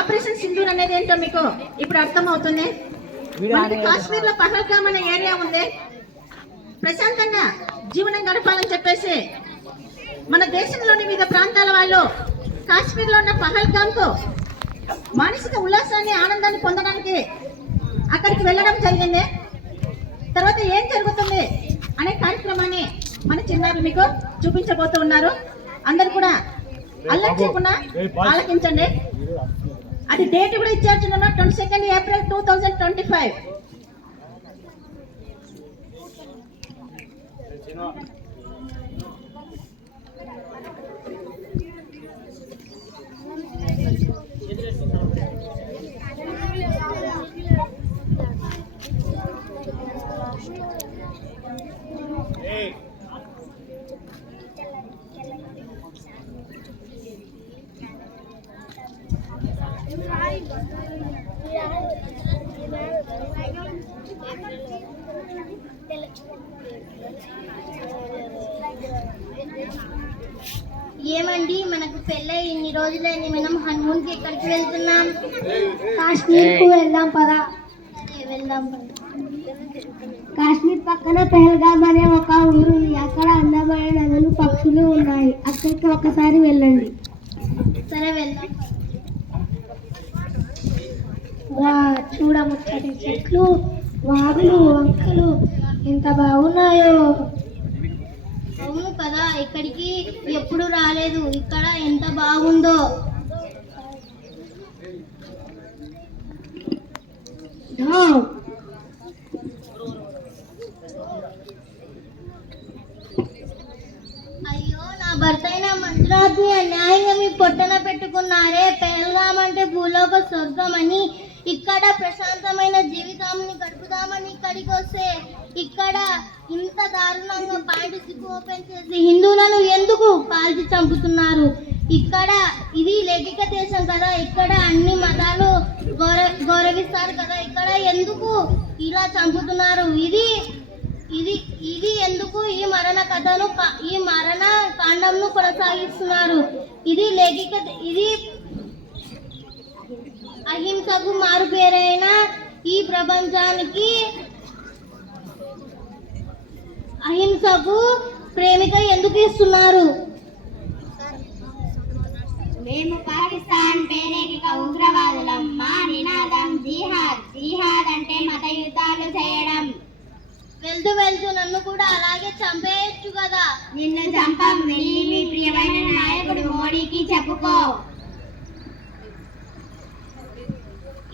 Operation Sindoor అనేది ఏంటో మీకు ఇప్పుడు అర్థం అవుతుంది. కాశ్మీర్ లో పహల్గామ్ అనే ఏరియా ఉంది. ప్రశాంతంగా జీవనం గడపాలని చెప్పేసి మన దేశంలోని వివిధ ప్రాంతాల వాళ్ళు కాశ్మీర్ లో ఉన్న పహల్గామ్ కు మానసిక ఉల్లాసాన్ని ఆనందాన్ని పొందడానికి అక్కడికి వెళ్ళడం జరిగింది. తర్వాత ఏం జరుగుతుంది అనే కార్యక్రమాన్ని మన చిన్నారులు మీకు చూపించబోతూ ఉన్నారు. అందరు కూడా అల్లరి చేయకుండా ఆలకించండి. అది డేట్ కూడా ఇచ్చారు చిన్న 22 ఏప్రిల్ 2025. ఏమండి, మనకు పెళ్ళై ఇన్ని రోజులైంది, మనం హనుమూన్ కి ఎక్కడికి వెళ్తున్నాం? కాశ్మీర్ కు వెళ్దాం పదా. వెళ్దాం. కాశ్మీర్ పక్కన పహల్గామ్ అనే ఒక ఊరు ఉంది. అక్కడ అందమైన నదులు, పక్షులు ఉన్నాయి. అక్కడికి ఒకసారి వెళ్ళండి. సరే వెళ్దాం. వా, చూడముచ్చటి చెట్లు, వాగులు, వంకలు ఎంత బాగున్నాయో. అవును కదా, ఇక్కడికి ఎప్పుడు రాలేదు. ఇక్కడ ఎంత బాగుందో. అయ్యో, నా భర్త అయిన మంజునాథ్ని అన్యాయంగా మీ పొట్టన పెట్టుకున్నారే. పహల్గామ్ అంటే భూలోక స్వర్గం అని, ఇక్కడ ప్రశాంతమైన జీవితాన్ని గడుపుదామని ఇక్కడికి వస్తే ఇక్కడ ఇంత దారుణంగా పాయింట్ ఓపెన్ చేసి హిందువులను ఎందుకు కాల్చి చంపుతున్నారు? ఇక్కడ ఇది లౌకిక దేశం కదా, ఇక్కడ అన్ని మతాలు గౌరవిస్తారు కదా, ఇక్కడ ఎందుకు ఇలా చంపుతున్నారు? ఇది ఇది ఇది ఎందుకు ఈ మరణ కథను, ఈ మరణ కాండంను కొనసాగిస్తున్నారు? ఇది లౌకిక, ఇది అహింసకు మారు పేరైన ఈ ప్రపంచానికి అహింసకు ప్రేమిక ఎందుకు ఇస్తున్నారు? మేము పాకిస్తాన్ పేరేకిక ఉగ్రవాదులం. మా నినాదం జిహాద్. జిహాద్ అంటే మత యుద్ధాలు చేయడం. వెళ్తూ వెళ్తూ నన్ను కూడా అలాగే చంపేయచ్చు కదా. నిన్ను చంపం. వెళ్ళి మీ ప్రియమైన నాయకుడు మోడీకి చెప్పుకో.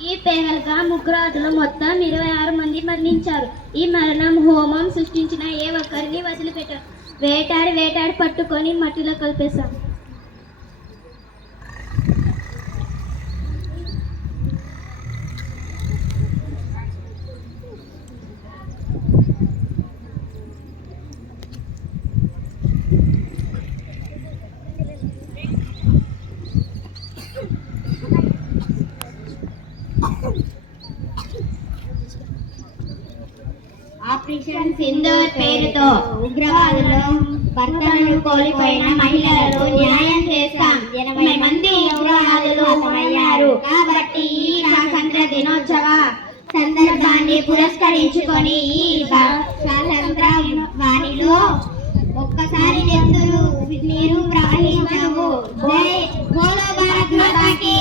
ఈ పహల్గామ్ ఉగ్రవాదులు మొత్తం 26 మంది మరణించారు. ఈ మరణం హోమం సృష్టించిన ఏ ఒక్కరిని వదిలిపెట్టారు. వేటాడి వేటాడి పట్టుకొని మట్టిలో కలిపేశాం. ఆపరేషన్ సింధూర్ పేరుతో ఉగ్రవాదులు భర్తలను కోల్పోయిన మహిళలకు న్యాయం చేస్తాం. 80 మంది ఉగ్రవాదులు హతమయ్యారు. కాబట్టి ఈ స్వాతంత్ర దినోత్సవ సందర్భాన్ని పురస్కరించుకొని ఈ స్వాతంత్ర వారిలో ఒక్కసారి నీరు ప్రవహించవు. జై బోలో భారత్ మాతాకి.